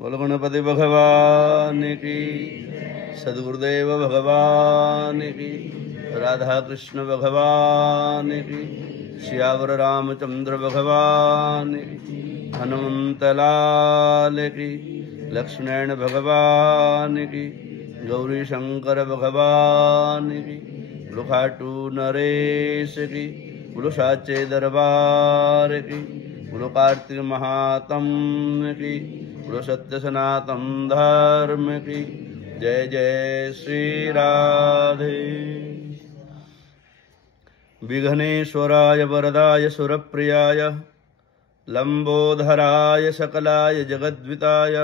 बोल गणपति भगवान की, सद्गुरुदेव भगवान की, राधा कृष्ण भगवान की, श्यावर रामचंद्र भगवान की, हनुमंत लाल की, लक्ष्मण भगवान की, गौरी शंकर भगवान की, खाटू नरेश की, बोलो साचे दरबार की, बोलो कार्तिक महात्म की, बोलो सत्य सनातन धर्म की। जय जय श्री राधे। विघ्नेश्वराय वरदाय सुरप्रियाय लंबोधराय सकलाय जगद्विताय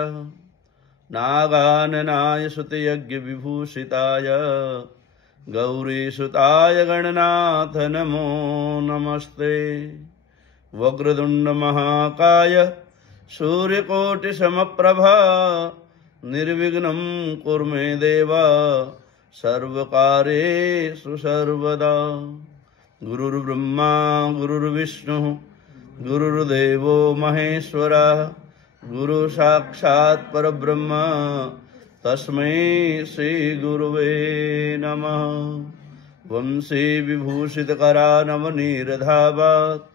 नागाननाय सुतयज्ञ विभूषिताय गौरीसुताय गणनाथ नमो नमस्ते। वक्रतुंड महाकाय सूर्यकोटि समप्रभा निर्विघ्नं कुरु मे देवा सर्वकार्येषु सर्वदा। गुरुर्ब्रह्मा गुरुर्विष्णु गुरुर्देवो महेश्वरः गुरु साक्षात् परब्रह्म तस्मै श्री गुरुवे नमः। वंशी विभूषितकरा नवनीरधावात्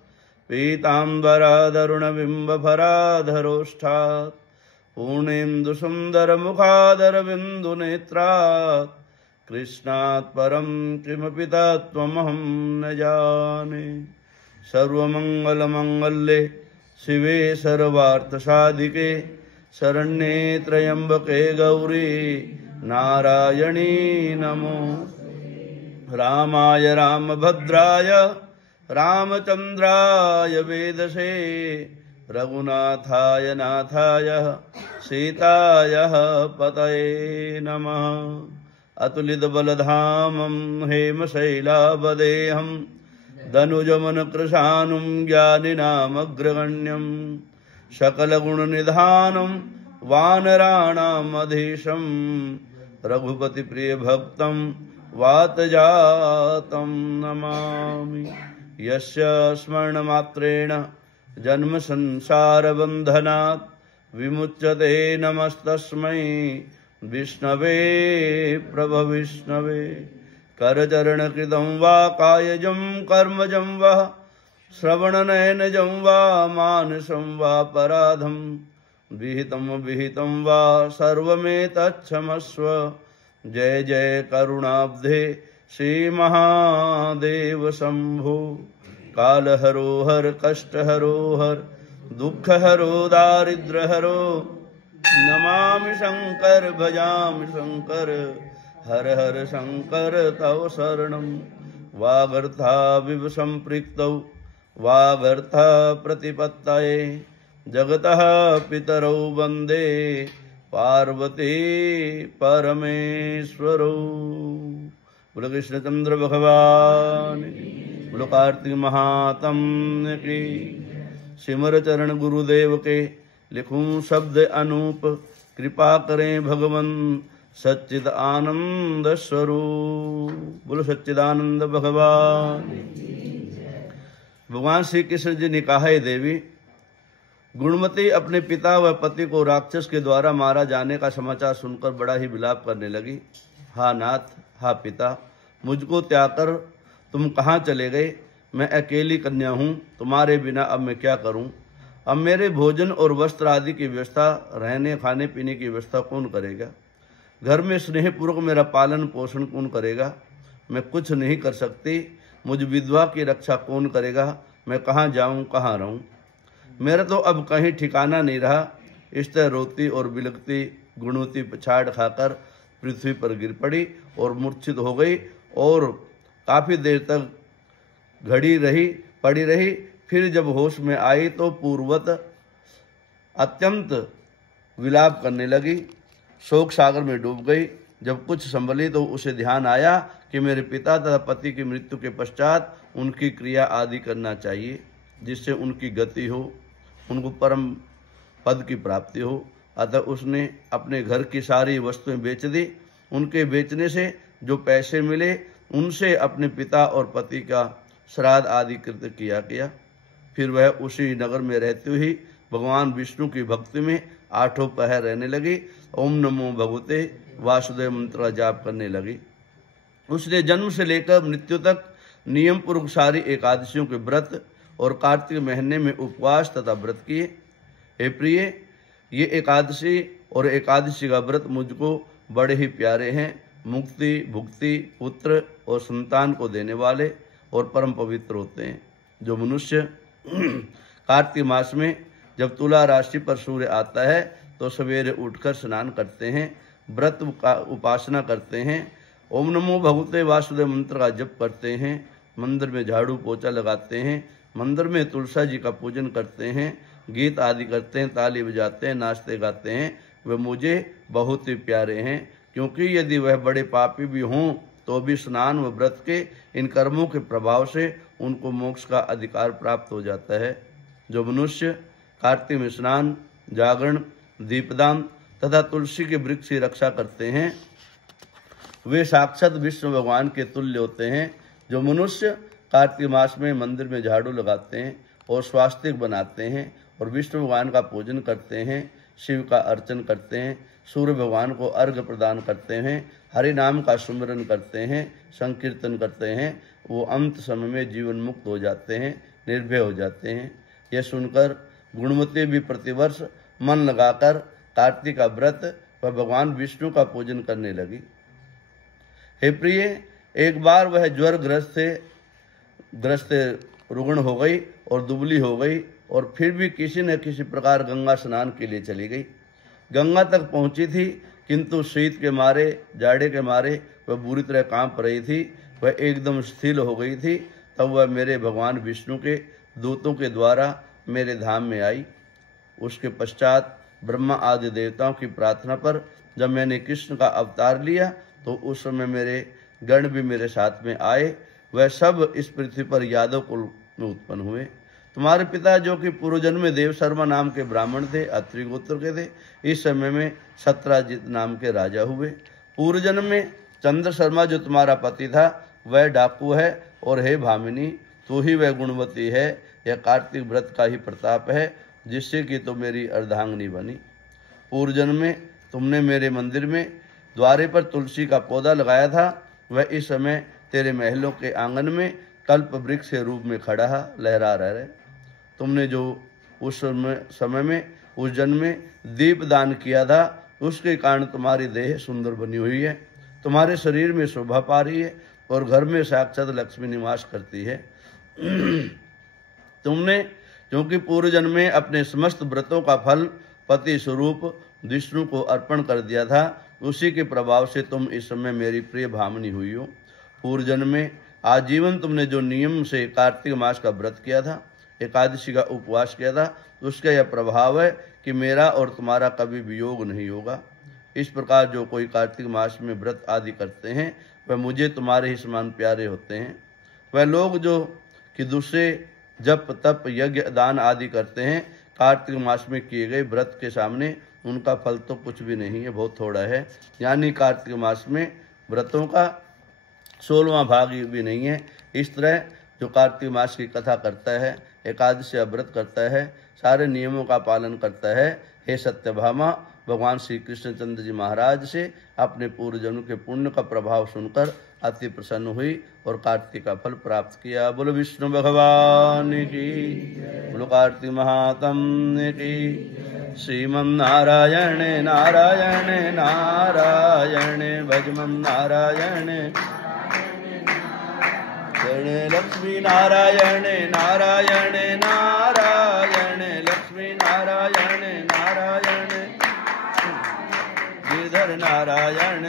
पीताम्बरादरुणबिम्बफराधरोष्ठात् पूर्णेन्दुसुन्दरमुखादरबिन्दुनेत्रात् कृष्णात् परं किमपि तत्त्वमहं न जाने। सर्वमङ्गलमङ्गल्ये शिवे सर्वार्थसाधिके शरण्ये त्र्यम्बके गौरी नारायणी नमो। रामाय रामभद्राय रामचंद्राय वेदसे रघुनाथाय नाथाय सीताय पतये नमः। अतुलितबलधामं हेमशैलावदेहं धनुजमनकृशानुं ज्ञानिनामग्रगण्यं सकलगुणनिधानं वानराणामधीशं रघुपतिप्रियभक्तं वातजातं नमामि। यस्य स्मरणमात्रेण जन्म संसारबन्धनात् विमुच्यते नमस्तस्मै विष्णवे प्रभविष्णवे। करचरणकृतं वा कायजं कर्मजं वा श्रवणनयनजं वा मानसं वा पराधं विहितं वा सर्वमेतत्क्षमस्व। जय जय करुणाब्धे श्री महादेव शंभो। कालहरो हर कष्टहरो हर दुःखहरो दारिद्र्यहरो नमामि शंकर भजामि शंकर। हर हर शंकर तव शरणं। वागर्ताविव सम्पृक्तौ वागर्ता प्रतिपत्तये जगतः पितरौ वन्दे पार्वती परमेश्वरौ। बोलो कृष्णचंद्र भगवान की, बोलो कार्तिक महात्म्य की। सिमर चरण गुरुदेव के लिखूं शब्द अनूप कृपा करें भगवन सच्चिद आनंद स्वरूप। बोलो सच्चिदानंद भगवान। भगवान श्री कृष्ण जी ने कहा, देवी गुणमती अपने पिता व पति को राक्षस के द्वारा मारा जाने का समाचार सुनकर बड़ा ही विलाप करने लगी। हा नाथ, हा पिता, मुझको त्याग कर तुम कहाँ चले गए? मैं अकेली कन्या हूँ, तुम्हारे बिना अब मैं क्या करूँ? अब मेरे भोजन और वस्त्र आदि की व्यवस्था, रहने खाने पीने की व्यवस्था कौन करेगा? घर में स्नेहपूर्वक मेरा पालन पोषण कौन करेगा? मैं कुछ नहीं कर सकती। मुझ विधवा की रक्षा कौन करेगा? मैं कहाँ जाऊँ, कहाँ रहूँ? मेरा तो अब कहीं ठिकाना नहीं रहा। इस तरह रोती और बिलखती गुणवती पछाड़ खाकर पृथ्वी पर गिर पड़ी और मूर्छित हो गई और काफ़ी देर तक पड़ी रही। फिर जब होश में आई तो पूर्वत अत्यंत विलाप करने लगी, शोक सागर में डूब गई। जब कुछ संभली तो उसे ध्यान आया कि मेरे पिता तथा पति की मृत्यु के पश्चात उनकी क्रिया आदि करना चाहिए, जिससे उनकी गति हो, उनको परम पद की प्राप्ति हो। अतः उसने अपने घर की सारी वस्तुएं बेच दी। उनके बेचने से जो पैसे मिले उनसे अपने पिता और पति का श्राद्ध आदि कृत्य किया। फिर वह उसी नगर में रहती हुई भगवान विष्णु की भक्ति में 8 पहर रहने लगी। ओम नमो भगवते वासुदेव मंत्र का जाप करने लगी। उसने जन्म से लेकर मृत्यु तक नियम पूर्वक सारी एकादशियों के व्रत और कार्तिक महीने में उपवास तथा व्रत किए। हे प्रिय, ये एकादशी और एकादशी का व्रत मुझको बड़े ही प्यारे हैं। मुक्ति, भुक्ति, पुत्र और संतान को देने वाले और परम पवित्र होते हैं। जो मनुष्य कार्तिक मास में जब तुला राशि पर सूर्य आता है तो सवेरे उठकर स्नान करते हैं, व्रत का उपासना करते हैं, ओम नमो भगवते वासुदेव मंत्र का जप करते हैं, मंदिर में झाड़ू पोछा लगाते हैं, मंदिर में तुलसा जी का पूजन करते हैं, गीत आदि करते हैं, ताली बजाते हैं, नाचते गाते हैं, वे मुझे बहुत ही प्यारे हैं। क्योंकि यदि वह बड़े पापी भी हों तो भी स्नान व व्रत के इन कर्मों के प्रभाव से उनको मोक्ष का अधिकार प्राप्त हो जाता है। जो मनुष्य कार्तिक में स्नान, जागरण, दीपदान तथा तुलसी के वृक्ष की रक्षा करते हैं वे साक्षात विष्णु भगवान के तुल्य होते हैं। जो मनुष्य कार्तिक मास में मंदिर में झाड़ू लगाते हैं और स्वास्तिक बनाते हैं और विष्णु भगवान का पूजन करते हैं, शिव का अर्चन करते हैं, सूर्य भगवान को अर्घ्य प्रदान करते हैं, हरि नाम का सुमिरन करते हैं, संकीर्तन करते हैं, वो अंत समय में जीवन मुक्त हो जाते हैं, निर्भय हो जाते हैं। यह सुनकर गुणवती भी प्रतिवर्ष मन लगाकर कार्तिक का व्रत व भगवान विष्णु का पूजन करने लगी। हे प्रिय, एक बार वह ज्वर ग्रस्त रुग्ण हो गई और दुबली हो गई और फिर भी किसी न किसी प्रकार गंगा स्नान के लिए चली गई। गंगा तक पहुंची थी किंतु शीत के मारे, जाड़े के मारे वह बुरी तरह कांप रही थी। वह एकदम स्थिर हो गई थी। तब वह मेरे भगवान विष्णु के दूतों के द्वारा मेरे धाम में आई। उसके पश्चात ब्रह्मा आदि देवताओं की प्रार्थना पर जब मैंने कृष्ण का अवतार लिया तो उस समय मेरे गण भी मेरे साथ में आए। वह सब इस पृथ्वी पर यादव कुल में उत्पन्न हुए। तुम्हारे पिता जो कि पूर्व जन्म में देव शर्मा नाम के ब्राह्मण थे, अत्रि गोत्र के थे, इस समय में सत्राजित नाम के राजा हुए। पूर्व जन्म में चंद्र शर्मा जो तुम्हारा पति था वह डाकू है और हे भामिनी तू ही वह गुणवती है। यह कार्तिक व्रत का ही प्रताप है जिससे कि तो मेरी अर्धांगिनी बनी। पूर्व जन्म में तुमने मेरे मंदिर में द्वारे पर तुलसी का पौधा लगाया था। वह इस समय तेरे महलों के आंगन में कल्प वृक्ष के रूप में खड़ा लहरा रहा है। तुमने जो उस समय में उस जन्म में दीप दान किया था उसके कारण तुम्हारी देह सुंदर बनी हुई है, तुम्हारे शरीर में शोभा पा रही है और घर में साक्षात लक्ष्मी निवास करती है। तुमने क्योंकि पूर्व जन्म में अपने समस्त व्रतों का फल पति स्वरूप विष्णु को अर्पण कर दिया था, उसी के प्रभाव से तुम इस समय मेरी प्रिय भामिनी हुई हो। पूर्व जन्म में आजीवन तुमने जो नियम से कार्तिक मास का व्रत किया था, एकादशी का उपवास किया था, उसका यह प्रभाव है कि मेरा और तुम्हारा कभी वियोग नहीं होगा। इस प्रकार जो कोई कार्तिक मास में व्रत आदि करते हैं वह मुझे तुम्हारे ही समान प्यारे होते हैं। वह लोग जो कि दूसरे जप तप यज्ञ दान आदि करते हैं, कार्तिक मास में किए गए व्रत के सामने उनका फल तो कुछ भी नहीं है, बहुत थोड़ा है। यानी कार्तिक मास में व्रतों का 16वां भाग भी नहीं है। इस तरह जो कार्तिक मास की कथा करता है, एकादशी व्रत करता है, सारे नियमों का पालन करता है, हे सत्यभामा भगवान श्री कृष्णचंद्र जी महाराज से अपने पूर्व जन्म के पुण्य का प्रभाव सुनकर अति प्रसन्न हुई और कार्तिक का फल प्राप्त किया। बोलो विष्णु भगवान की, बोलो कार्तिक महात्म्य की। श्रीमन्नारायण नारायण नारायण भजमं नारायण लक्ष्मी नारायण नारायण नारायण लक्ष्मी नारायण नारायण गिरधर नारायण।